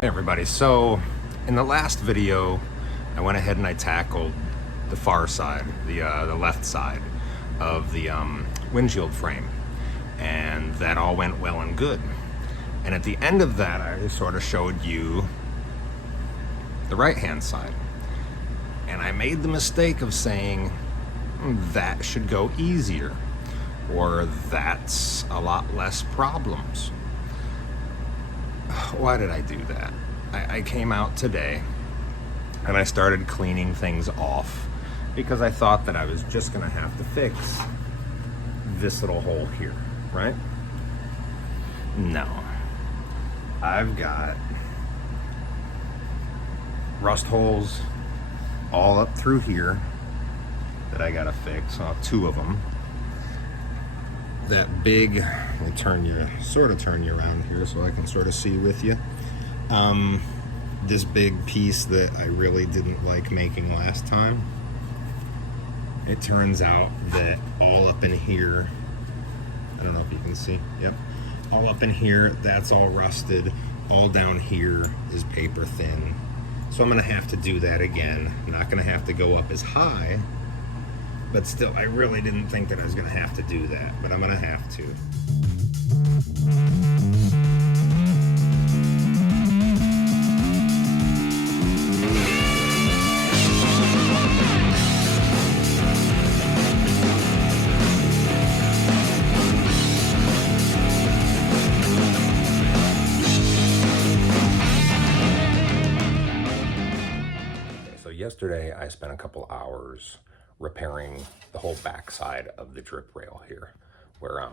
Hey everybody, so in the last video I went ahead and I tackled the far side, the left side of the windshield frame, and that all went well and good. And at the end of that I sort of showed you the right hand side, and I made the mistake of saying that should go easier, or that's a lot less problems. Why did I do that? I came out today and I started cleaning things off because I thought that I was just gonna have to fix this little hole here, right? No. I've got rust holes all up through here that I gotta fix, two of them. That big, let me turn you around here so I can sort of see with you. This big piece that I really didn't like making last time, it turns out that all up in here, I don't know if you can see, yep, all up in here, that's all rusted. All down here is paper thin. So I'm gonna have to do that again. I'm not gonna have to go up as high, but still, I really didn't think that I was gonna have to do that, but I'm gonna have to. Okay, so yesterday I spent a couple hours repairing the whole backside of the drip rail here, where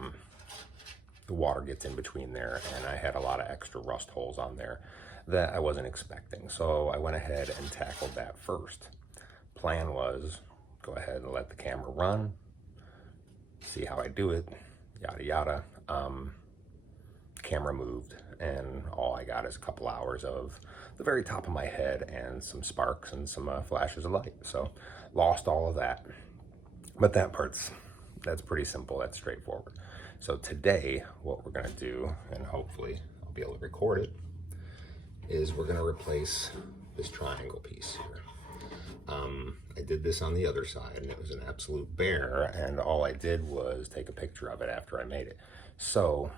the water gets in between there, and I had a lot of extra rust holes on there that I wasn't expecting. So I went ahead and tackled that first. Plan was go ahead and let the camera run, see how I do it, yada yada. Camera moved, and all I got is a couple hours of the very top of my head and some sparks and some flashes of light. So lost all of that, but that's pretty simple, that's straightforward. So today what we're gonna do, and hopefully I'll be able to record it, is we're gonna replace this triangle piece here. I did this on the other side and it was an absolute bear, and all I did was take a picture of it after I made it. So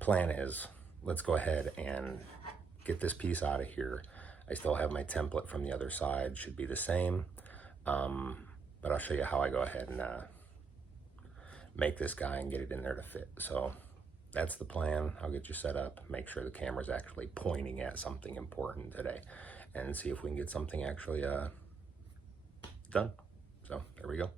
plan is, let's go ahead and get this piece out of here. I still have my template from the other side, should be the same, but I'll show you how I go ahead and make this guy and get it in there to fit. So that's the plan. I'll get you set up, make sure the camera's actually pointing at something important today, and see if we can get something actually done. So there we go.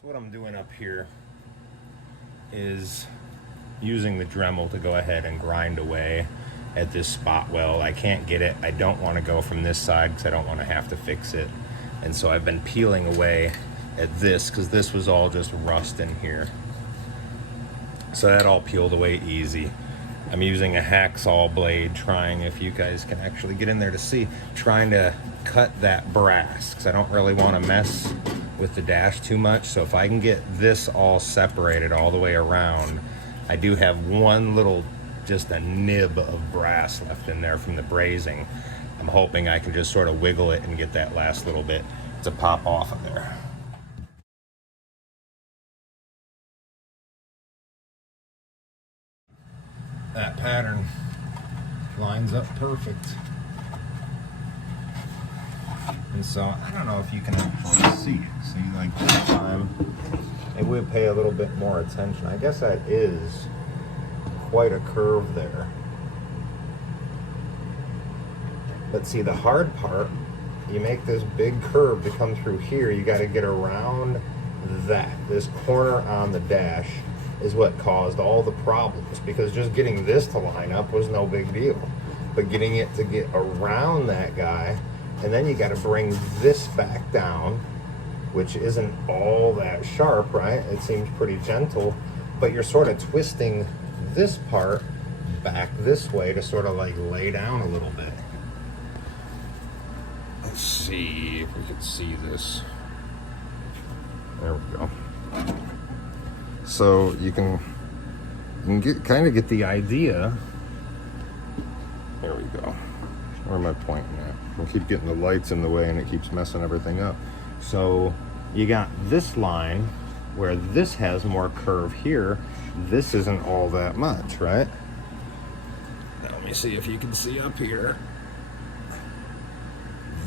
So what I'm doing up here is using the Dremel to go ahead and grind away at this spot weld. I can't get it. I don't want to go from this side because I don't want to have to fix it. And so I've been peeling away at this because this was all just rust in here. So that all peeled away easy. I'm using a hacksaw blade, trying, if you guys can actually get in there to see, trying to cut that brass because I don't really want to mess with the dash too much. So if I can get this all separated all the way around, I do have one little, just a nib of brass left in there from the brazing. I'm hoping I can just sort of wiggle it and get that last little bit to pop off of there. That pattern lines up perfect. And so I don't know if you can actually see it. See, like this time, maybe we'll pay a little bit more attention. I guess that is quite a curve there. But see, the hard part, you make this big curve to come through here, you got to get around that, this corner on the dash, is what caused all the problems, because just getting this to line up was no big deal. But getting it to get around that guy, and then you got to bring this back down, which isn't all that sharp, right? It seems pretty gentle, but you're sort of twisting this part back this way to sort of like lay down a little bit. Let's see if we can see this. There we go. So you can kind of get the idea. There we go. Where am I pointing at? I keep getting the lights in the way and it keeps messing everything up. So you got this line where this has more curve here. This isn't all that much, right? Now let me see if you can see up here.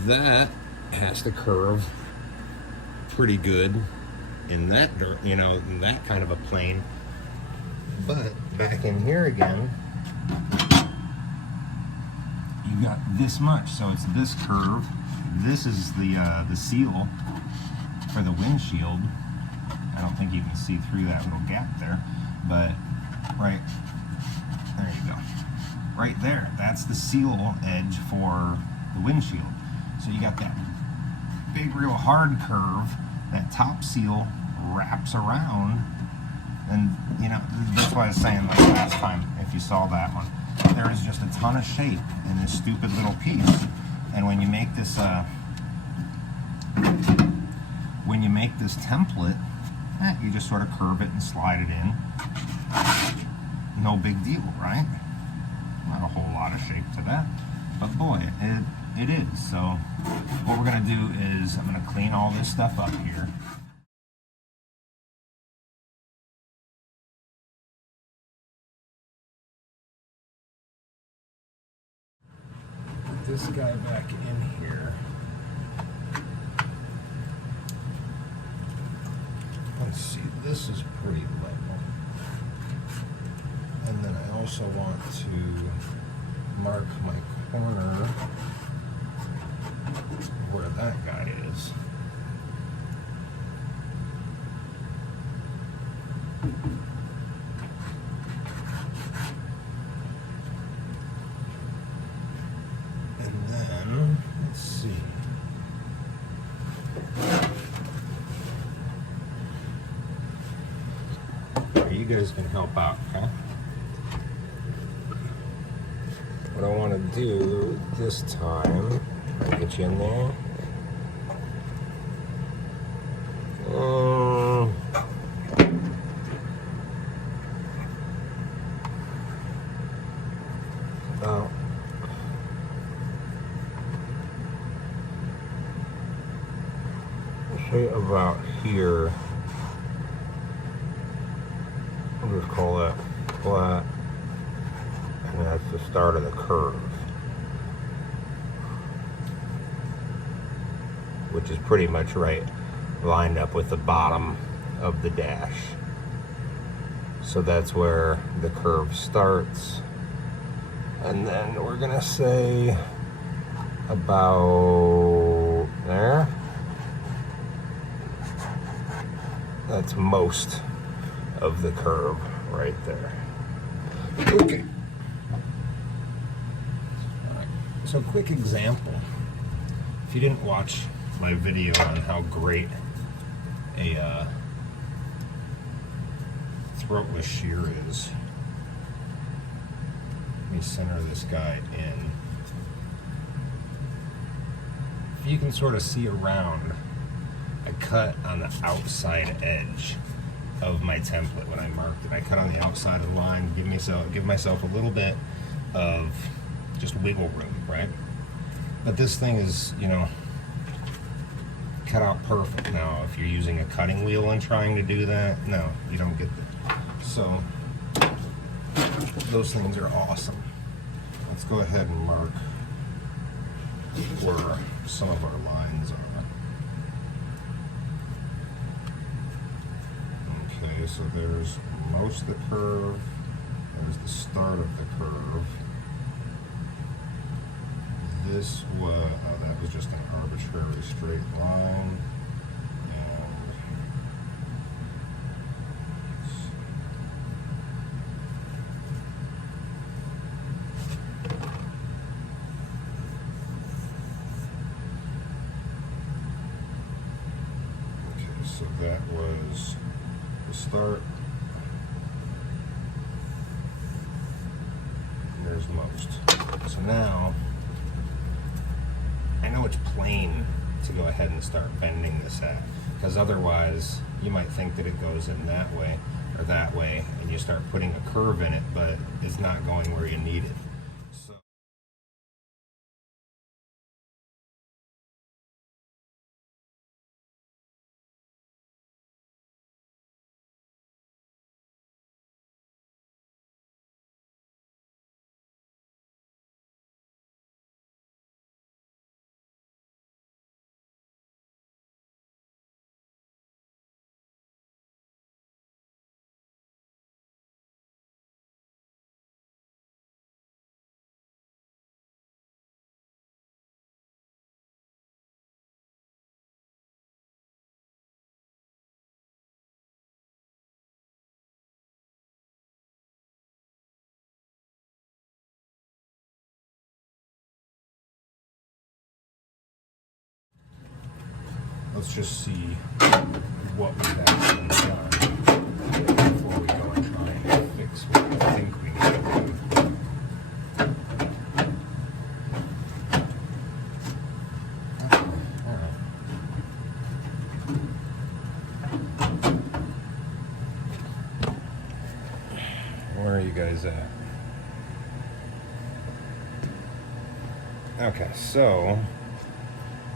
That has to curve pretty good in that, you know, in that kind of a plane. But back in here again, you got this much, so it's this curve. This is the seal for the windshield. I don't think you can see through that little gap there, but right there you go. Right there, that's the seal edge for the windshield. So you got that big, real hard curve. That top seal wraps around, and you know, that's why I was saying like last time, if you saw that one, there is just a ton of shape in this stupid little piece. And when you make this template, you just sort of curve it and slide it in. No big deal, right? Not a whole lot of shape to that, but boy, it is. So what we're gonna do is I'm gonna clean all this stuff up here. Put this guy back in here. Let's see, this is pretty level. And then I also want to mark my corner where that guy is. And then, let's see. You guys can help out, okay? What I want to do this time, I'll get you in there. About say about here. We'll just call that flat, and that's the start of the curve, which is pretty much right lined up with the bottom of the dash. So that's where the curve starts, and then we're gonna say about there. That's most of the curve right there. Okay. All right. So quick example. If you didn't watch my video on how great a throatless shear is, let me center this guy in. If you can sort of see around, I cut on the outside edge of my template when I marked it. I cut on the outside of the line, give myself a little bit of just wiggle room, right? But this thing is, you know, cut out perfect. Now, if you're using a cutting wheel and trying to do that, no, you don't get that. So, those things are awesome. Let's go ahead and mark where some of our lines are. Okay, so there's most of the curve, there's the start of the curve. This was, that was just an arbitrary straight line. And So that was the start. And there's most. So now, I know it's plain to go ahead and start bending this at, because otherwise you might think that it goes in that way or that way, and you start putting a curve in it, but it's not going where you need it. So let's just see what we've actually done before we go and try and fix what we think we need to do. Where are you guys at? Okay, so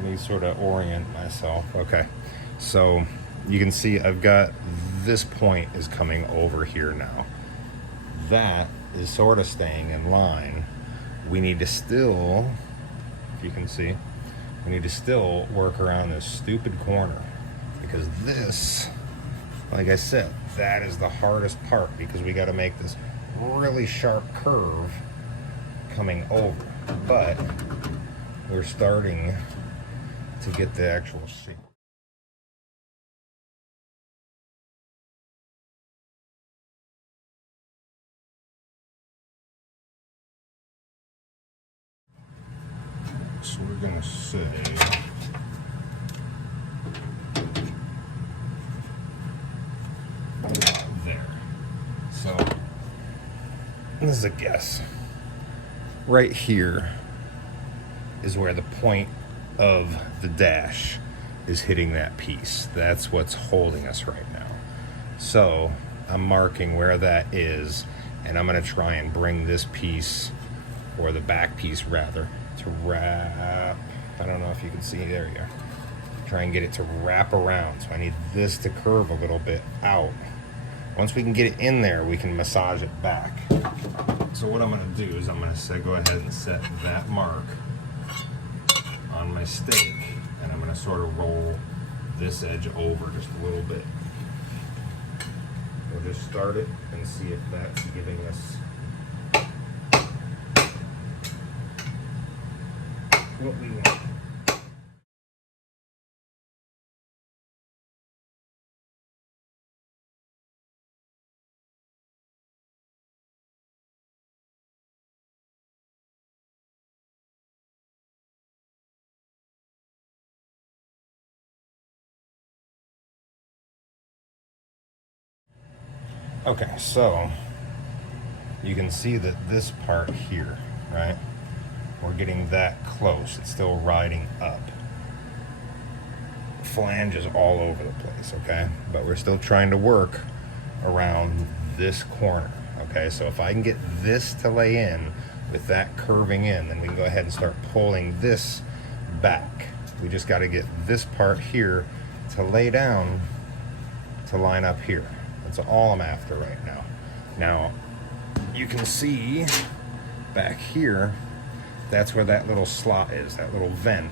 let me sort of orient myself. Okay, so you can see I've got this point is coming over here now. That is sort of staying in line. We need to still, if you can see, we need to still work around this stupid corner, because this, like I said, that is the hardest part, because we got to make this really sharp curve coming over. But we're starting to get the actual shape. So we're gonna say there. So this is a guess. Right here is where the point of the dash is hitting that piece. That's what's holding us right now. So I'm marking where that is, and I'm going to try and bring this piece, or the back piece rather, to wrap. I don't know if you can see, there you go. Try and get it to wrap around. So I need this to curve a little bit out. Once we can get it in there, we can massage it back. So what I'm going to do is I'm going to go ahead and set that mark on my stake, and I'm going to sort of roll this edge over just a little bit. We'll just start it and see if that's giving us what we want. Okay, so you can see that this part here, right? We're getting that close. It's still riding up. Flange is all over the place, okay? But we're still trying to work around this corner, okay? So if I can get this to lay in with that curving in, then we can go ahead and start pulling this back. We just got to get this part here to lay down to line up here. That's all I'm after right now. Now, you can see back here, that's where that little slot is, that little vent.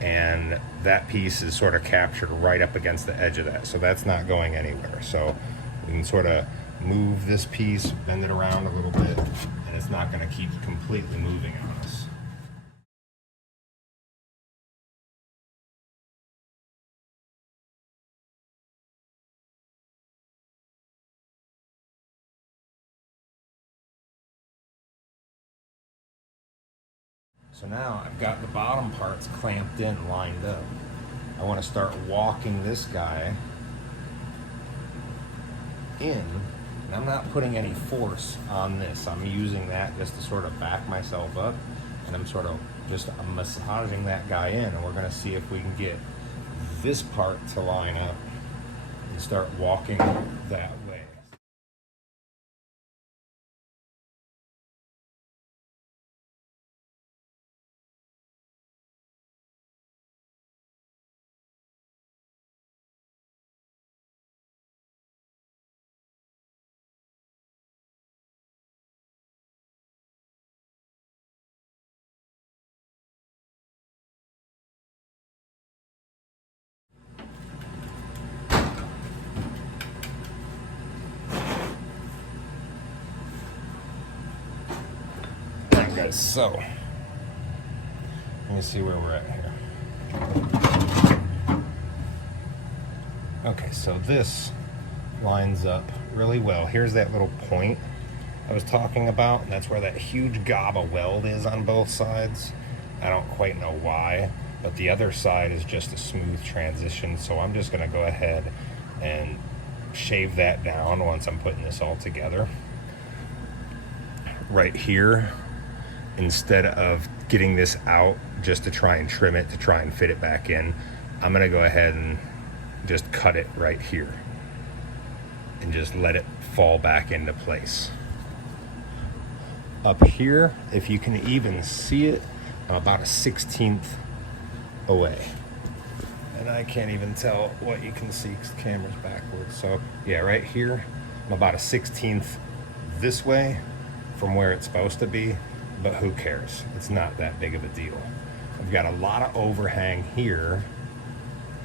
And that piece is sort of captured right up against the edge of that. So that's not going anywhere. So we can sort of move this piece, bend it around a little bit, and it's not going to keep completely moving on us. So now I've got the bottom parts clamped in, lined up. I want to start walking this guy in, and I'm not putting any force on this. I'm using that just to sort of back myself up, and I'm sort of just massaging that guy in, and we're going to see if we can get this part to line up and start walking that way. Alright guys, so let me see where we're at here. Okay, so this lines up really well. Here's that little point I was talking about, and that's where that huge gob of weld is on both sides. I don't quite know why, but the other side is just a smooth transition, so I'm just going to go ahead and shave that down once I'm putting this all together. Right here, instead of getting this out just to try and trim it, to try and fit it back in, I'm going to go ahead and just cut it right here and just let it fall back into place. Up here, if you can even see it, I'm about a 1/16 away. And I can't even tell what you can see because the camera's backwards. So yeah, right here, I'm about a 1/16 this way from where it's supposed to be, but who cares? It's not that big of a deal. I've got a lot of overhang here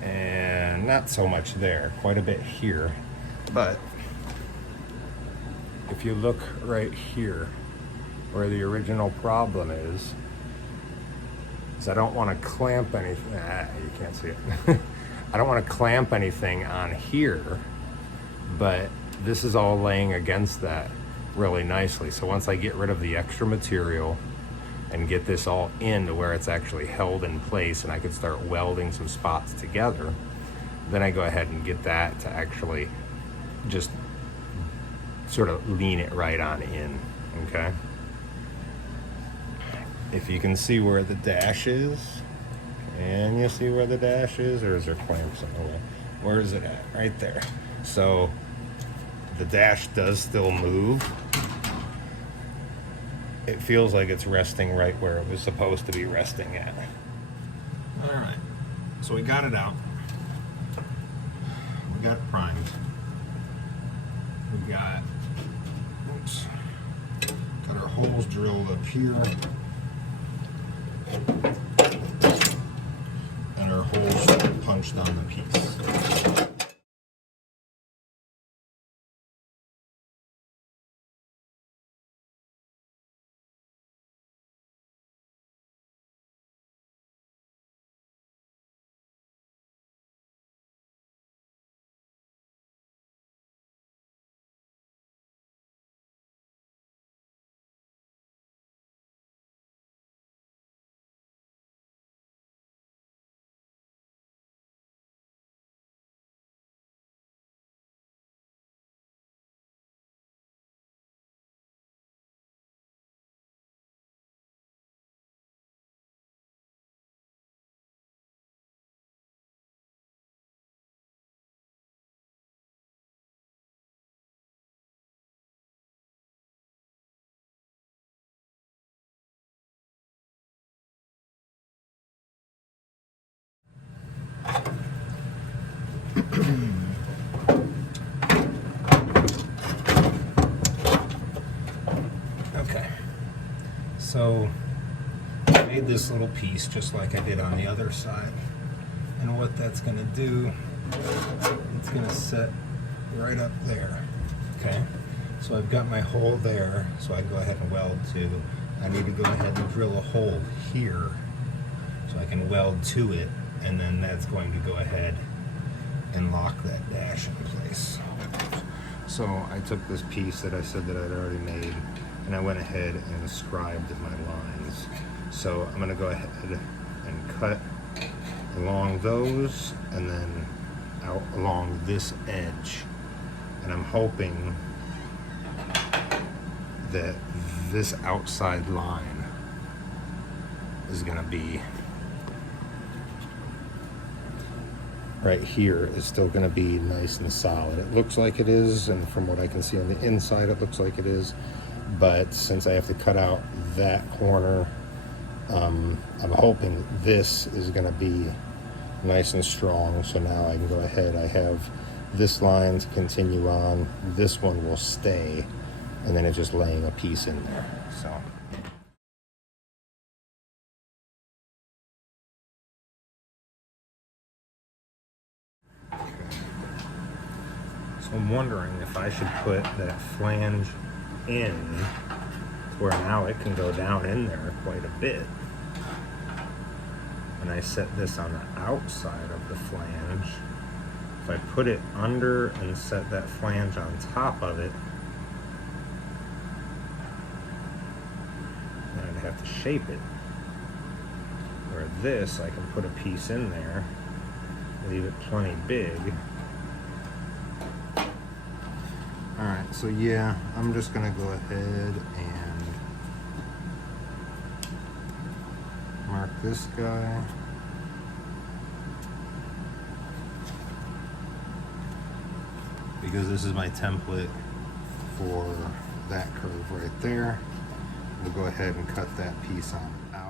and not so much there, quite a bit here. But if you look right here, where the original problem is I don't want to clamp anything. You can't see it. I don't want to clamp anything on here, but this is all laying against that really nicely. So once I get rid of the extra material and get this all into where it's actually held in place and I can start welding some spots together, then I go ahead and get that to actually just sort of lean it right on in, okay? If you can see where the dash is, and you see where the dash is, or is there clamps in the way? Where is it at? Right there. So the dash does still move. It feels like it's resting right where it was supposed to be resting at. All right, so we got it out. We got it primed. We got, oops, got our holes drilled up here. And our holes punched on the piece. Okay, so I made this little piece just like I did on the other side, and what that's going to do, it's going to set right up there. Okay, so I've got my hole there, so I go ahead and weld to. I need to go ahead and drill a hole here so I can weld to it, and then that's going to go ahead and lock that dash in place. So I took this piece that I said that I'd already made, and I went ahead and scribed my lines. So I'm going to go ahead and cut along those and then out along this edge. And I'm hoping that this outside line is gonna be right here, is still gonna be nice and solid. It looks like it is, and from what I can see on the inside, it looks like it is. But since I have to cut out that corner, I'm hoping this is gonna be nice and strong. So now I can go ahead, I have this line to continue on, this one will stay, and then it's just laying a piece in there. So I'm wondering if I should put that flange in to where now it can go down in there quite a bit. And I set this on the outside of the flange. If I put it under and set that flange on top of it, then I'd have to shape it. Where this, I can put a piece in there, leave it plenty big. Alright, so yeah, I'm just gonna go ahead and mark this guy. Because this is my template for that curve right there. We'll go ahead and cut that piece on out.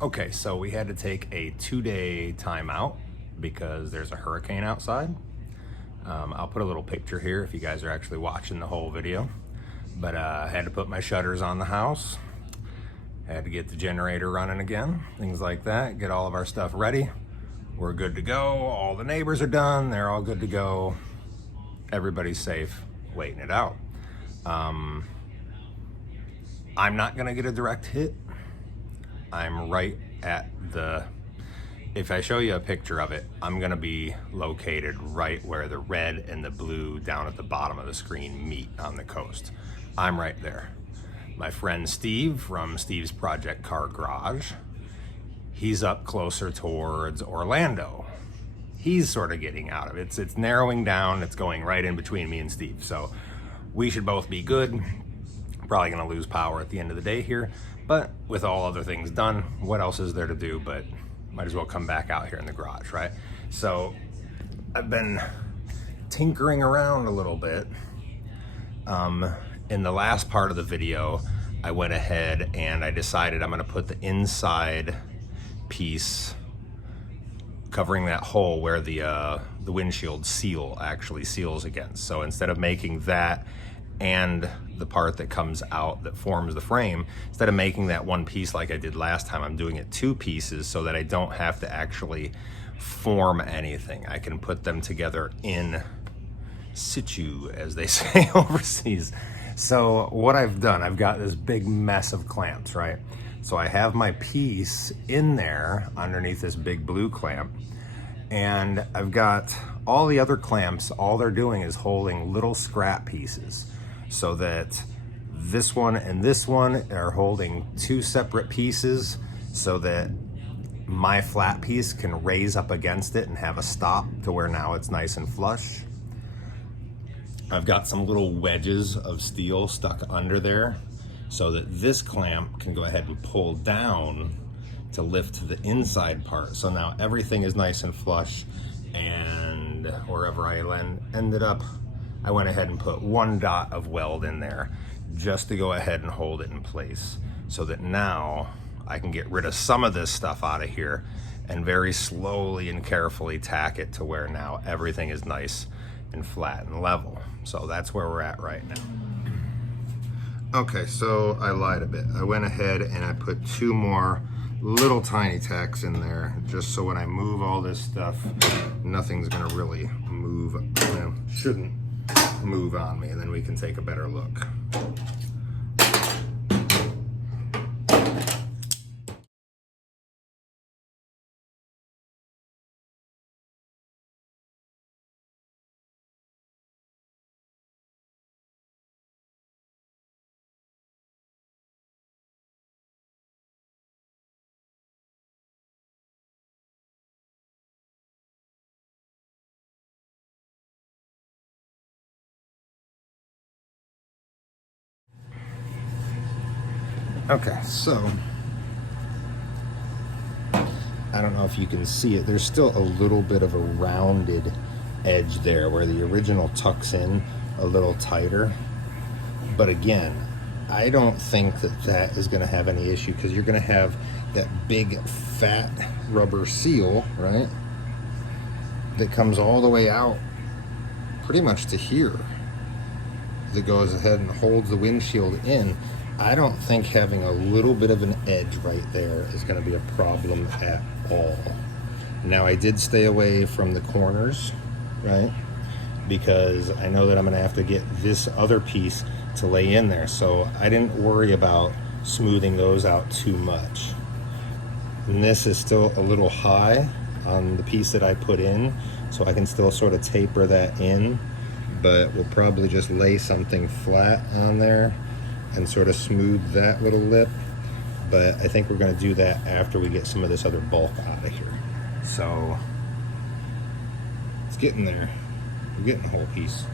Okay, so we had to take a 2-day timeout because there's a hurricane outside. I'll put a little picture here if you guys are actually watching the whole video. But I had to put my shutters on the house. Had to get the generator running again, things like that. Get all of our stuff ready. We're good to go. All the neighbors are done. They're all good to go. Everybody's safe, waiting it out. I'm not gonna get a direct hit. I'm right at the, if I show you a picture of it, I'm gonna be located right where the red and the blue down at the bottom of the screen meet on the coast. I'm right there. My friend Steve from Steve's Project Car Garage, he's up closer towards Orlando. He's sort of getting out of it. It's narrowing down, it's going right in between me and Steve. So we should both be good. Probably gonna lose power at the end of the day here. But with all other things done, what else is there to do but might as well come back out here in the garage, right? So I've been tinkering around a little bit. In the last part of the video, I went ahead and I decided I'm gonna put the inside piece covering that hole where the windshield seal actually seals against. So instead of making that and the part that comes out that forms the frame, instead of making that one piece like I did last time, I'm doing it 2 pieces so that I don't have to actually form anything. I can put them together in situ, as they say overseas. So what I've done, I've got this big mess of clamps, right? So I have my piece in there underneath this big blue clamp, and I've got all the other clamps, all they're doing is holding little scrap pieces, so that this one and this one are holding 2 separate pieces so that my flat piece can raise up against it and have a stop to where now it's nice and flush. I've got some little wedges of steel stuck under there so that this clamp can go ahead and pull down to lift to the inside part. So now everything is nice and flush, and wherever I ended up, I went ahead and put 1 dot of weld in there just to go ahead and hold it in place so that now I can get rid of some of this stuff out of here and very slowly and carefully tack it to where now everything is nice and flat and level. So that's where we're at right now. Okay, so I lied a bit. I went ahead and I put 2 more little tiny tacks in there just so when I move all this stuff, nothing's gonna really move. Shouldn't move on me, and then we can take a better look. Okay, so I don't know if you can see it. There's still a little bit of a rounded edge there where the original tucks in a little tighter. But again, I don't think that that is going to have any issue, because you're going to have that big fat rubber seal, right, that comes all the way out pretty much to here, that goes ahead and holds the windshield in. I don't think having a little bit of an edge right there is going to be a problem at all. Now, I did stay away from the corners, right, because I know that I'm going to have to get this other piece to lay in there, so I didn't worry about smoothing those out too much. And this is still a little high on the piece that I put in, so I can still sort of taper that in, but we'll probably just lay something flat on there and sort of smooth that little lip. But I think we're going to do that after we get some of this other bulk out of here. So it's getting there. We're getting the whole piece.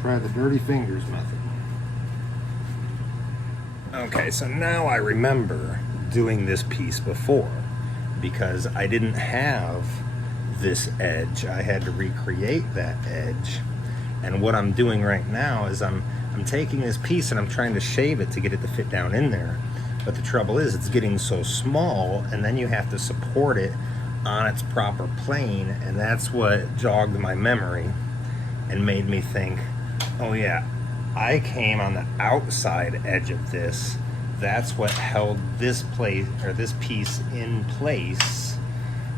Try the dirty fingers method. Okay, so now I remember doing this piece before, because I didn't have this edge. I had to recreate that edge. And what I'm doing right now is I'm taking this piece and I'm trying to shave it to get it to fit down in there. But the trouble is, it's getting so small, and then you have to support it on its proper plane, and that's what jogged my memory and made me think, oh yeah, I came on the outside edge of this. That's what held this place, or this piece, in place.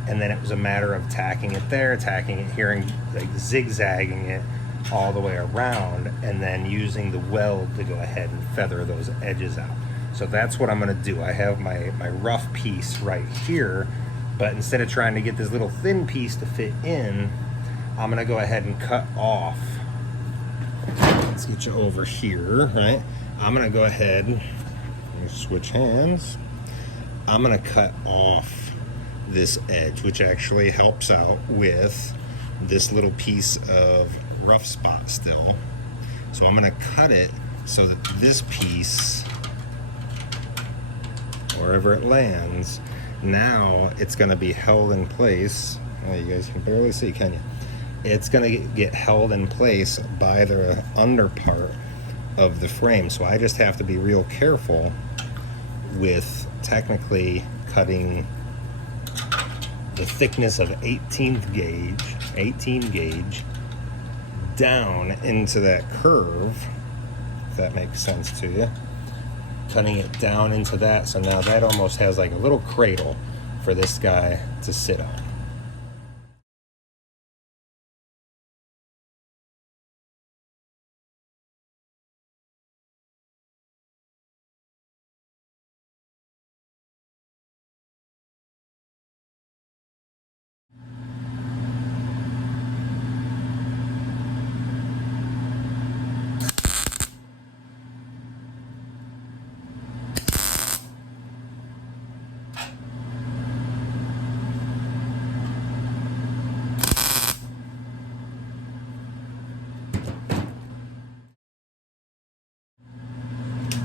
And then it was a matter of tacking it there, tacking it here, and like zigzagging it all the way around, and then using the weld to go ahead and feather those edges out. So that's what I'm going to do. I have my rough piece right here, but instead of trying to get this little thin piece to fit in, I'm going to go ahead and cut off. Let's get you over here, right? I'm going to go ahead, let me switch hands. I'm going to cut off this edge, which actually helps out with this little piece of rough spot still. So I'm going to cut it so that this piece, wherever it lands, now it's going to be held in place. Oh, you guys can barely see, can you? It's going to get held in place by the under part of the frame. So I just have to be real careful with technically cutting the thickness of 18 gauge down into that curve, if that makes sense to you. Cutting it down into that, so now that almost has like a little cradle for this guy to sit on.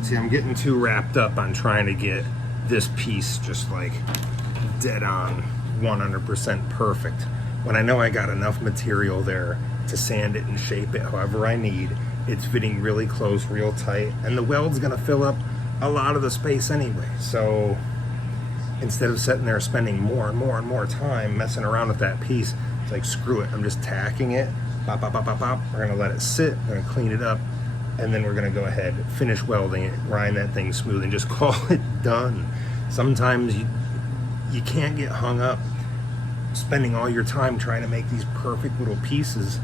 See, I'm getting too wrapped up on trying to get this piece just like dead on 100% perfect, when I know I got enough material there to sand it and shape it however I need. It's fitting really close, real tight, and the weld's gonna fill up a lot of the space anyway. So instead of sitting there spending more and more and more time messing around with that piece, it's like, screw it, I'm just tacking it, pop, pop, pop, pop, pop. We're gonna let it sit, we're gonna clean it up, and then we're gonna go ahead, finish welding it, grind that thing smooth, and just call it done. Sometimes you can't get hung up spending all your time trying to make these perfect little pieces,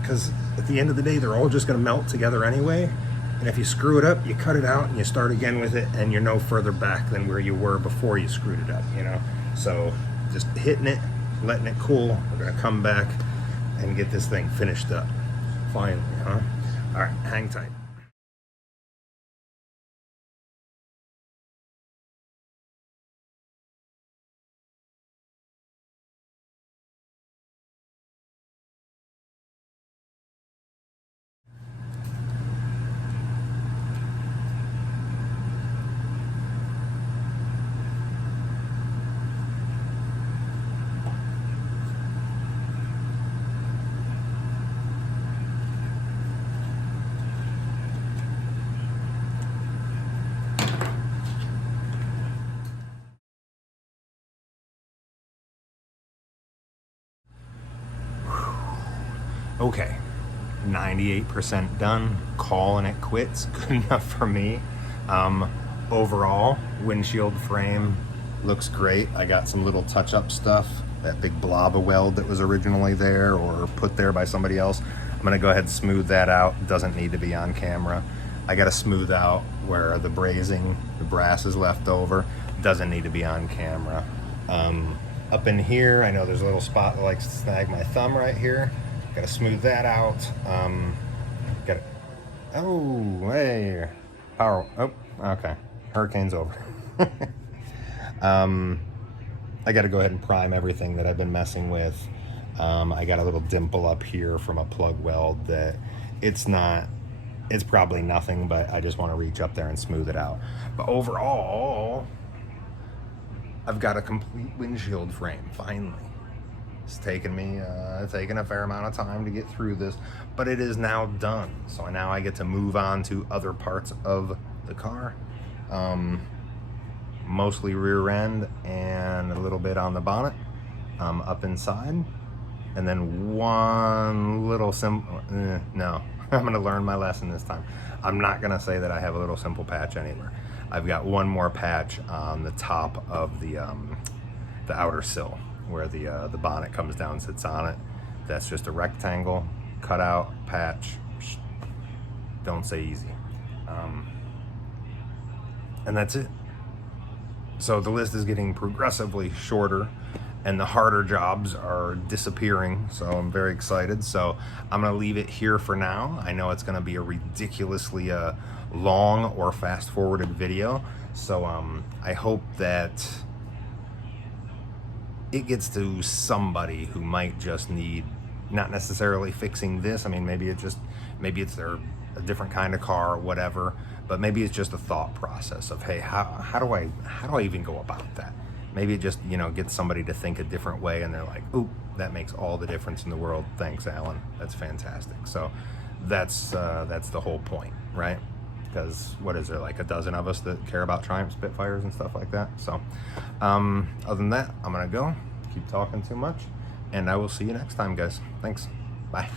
because at the end of the day, they're all just gonna melt together anyway. And if you screw it up, you cut it out and you start again with it, and you're no further back than where you were before you screwed it up, you know? So just hitting it, letting it cool. We're gonna come back and get this thing finished up. Finally, huh? All right, hang tight. Okay, 98% done, calling it quits, good enough for me. Overall, windshield frame looks great. I got some little touch-up stuff, that big blob of weld that was originally there or put there by somebody else. I'm gonna go ahead and smooth that out. Doesn't need to be on camera. I gotta smooth out where the brazing, the brass is left over. Doesn't need to be on camera. Up in here, I know there's a little spot that likes to snag my thumb right here. Gotta smooth that out. Gotta, oh, hey, power, oh, okay, hurricane's over. I gotta go ahead and prime everything that I've been messing with. I got a little dimple up here from a plug weld that it's probably nothing, but I just wanna reach up there and smooth it out. But overall, I've got a complete windshield frame, finally. It's taken me, taken a fair amount of time to get through this, but it is now done. So now I get to move on to other parts of the car. Mostly rear end and a little bit on the bonnet, up inside. And then one little no, I'm gonna learn my lesson this time. I'm not gonna say that I have a little simple patch anywhere. I've got one more patch on the top of the outer sill, where the bonnet comes down and sits on it. That's just a rectangle, cut out, patch, don't say easy. And that's it. So the list is getting progressively shorter and the harder jobs are disappearing, so I'm very excited. So I'm gonna leave it here for now. I know it's gonna be a ridiculously long or fast forwarded video, so I hope that it gets to somebody who might just need, not necessarily fixing this. I mean, maybe it's a different kind of car or whatever, but maybe it's just a thought process of, hey, how do I even go about that? Maybe it just, you know, gets somebody to think a different way, and they're like, ooh, that makes all the difference in the world. Thanks, Alan. That's fantastic. So that's the whole point, right? Because what is there, like a dozen of us that care about Triumph Spitfires and stuff like that? So other than that, I'm gonna go, keep talking too much, and I will see you next time, guys. Thanks. Bye.